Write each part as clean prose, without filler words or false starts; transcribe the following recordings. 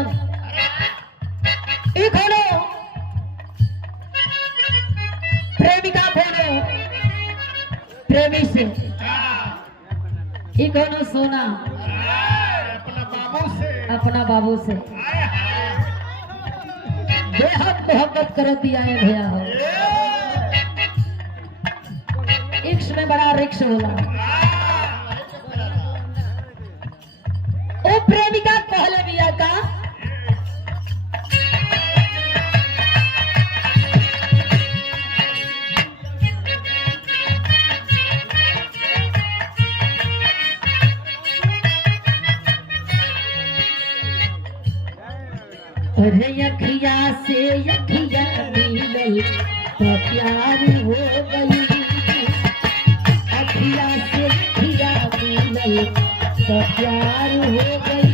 सजन एक होलो प्रेमिका फोनो प्रेमी से एक होलो सोना अपना बाबू से बेहद मोहब्बत कर दिया है भैया हो। इश्क में बड़ा रिक्स होला। ओ प्रेमिका पहले बिया का अरे यखिया से यखिया मिलल तो प्यार हो गई, अखिया से यखिया मिलल तो प्यार हो गई।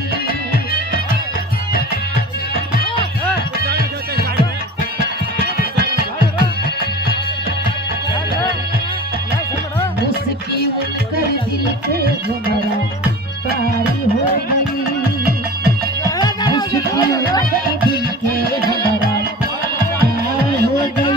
मुस्की उनकर दिल पे हमारा प्यार हो गई, मुस्की उनकर दिल पे हमारा प्यार हो गई।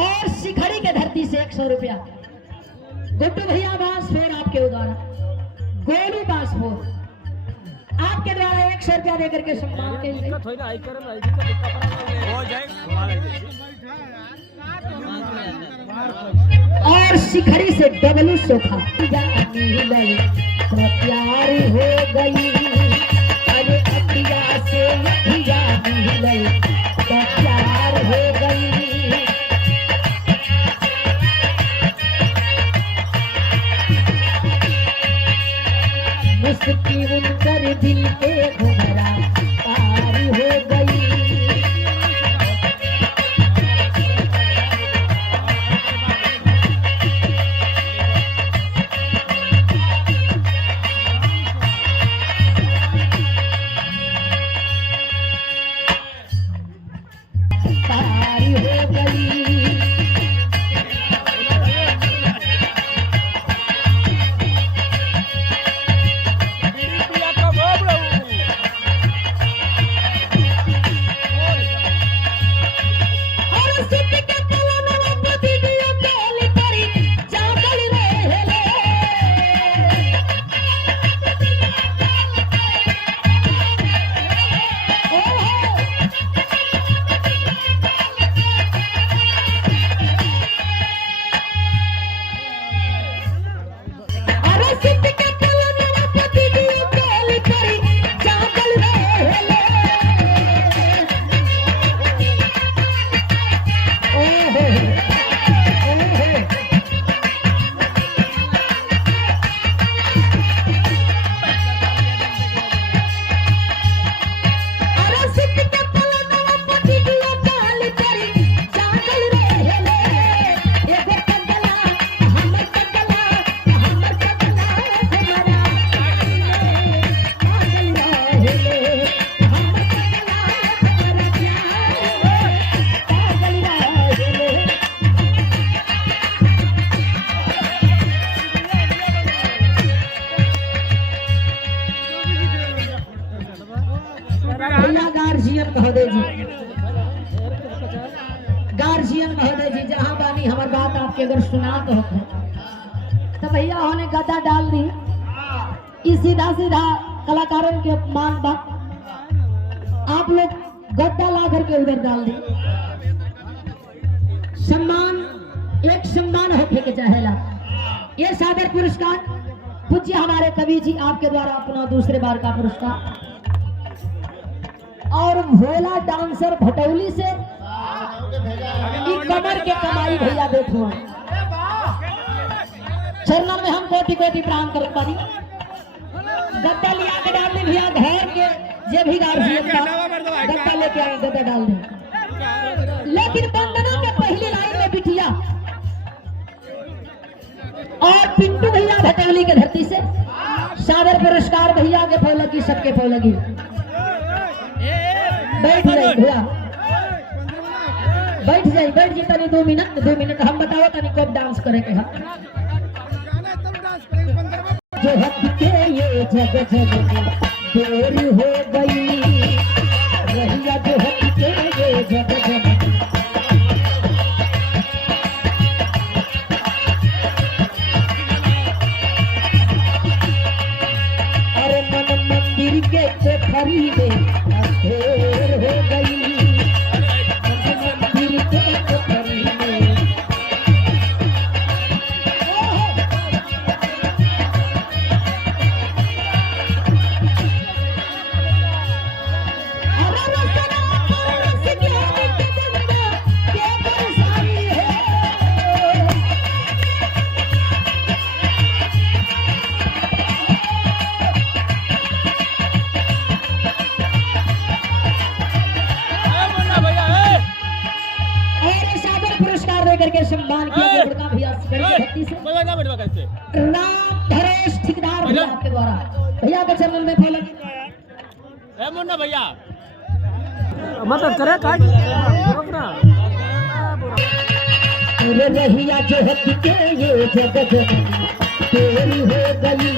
और शिखरी के धरती से 100 रुपया गुड्डू भैया बांसफोर आपके द्वारा, गोलू बांसफोर आपके द्वारा 100 रुपया देकर के सम्मान के लिए। और शिखरी से डबलू सोखा तो प्यार हो गई, अरे अखिया से अखिया मिलल तो प्यार हो गई। मुस्की उनकर दिल पे घुमरा पार हो गई। पार हो गई। गार्जियन महोदय जी, गार्जियन महोदय जी जहाँ बानी हमार बात आपके अगर सुना तो भैया उन्हें गद्दा डाल दी, सीधा सीधा कलाकारों के अपमान बा आप लोग गद्दा ला करके उधर डाल दें। सम्मान एक सम्मान होके के चाहेला। ये सादर पुरस्कार पूज्य हमारे कवि जी आपके द्वारा अपना दूसरे बार का पुरस्कार और भोला डांसर भटौली से कमर के कमाई भैया देखो चरणन में हम कोटि कोटि प्रणाम करत बानी। गद्दा लिया के डाल दे भैया घर के जे भी गाड़ गद्दा लेके आए गद्दा डाल दे। लेकिन वंदना के पहली लाइन में बिटिया और पिंटू भैया भटौली के धरती से सादर पुरस्कार भैया के फौलगी सबके फौलगी। बैठ जाए भैया बैठ जाए तनी 2 मिनट हम बताओ तनी कब डांस करे के है। जो हक के ये जग देर हो गई रहिया जो हक के ये जग अरे मन मंदिर के कोठरी में देर हो गई मंदिर के कोठरी में। करके सम्मान किया भैया से राम धरेश ठेकेदार भैया आपके द्वारा भैया के चरणन में फूल लगी। मुन्ना भैया मदद करे रहिया जो हक के ये जगत तेरी हो गई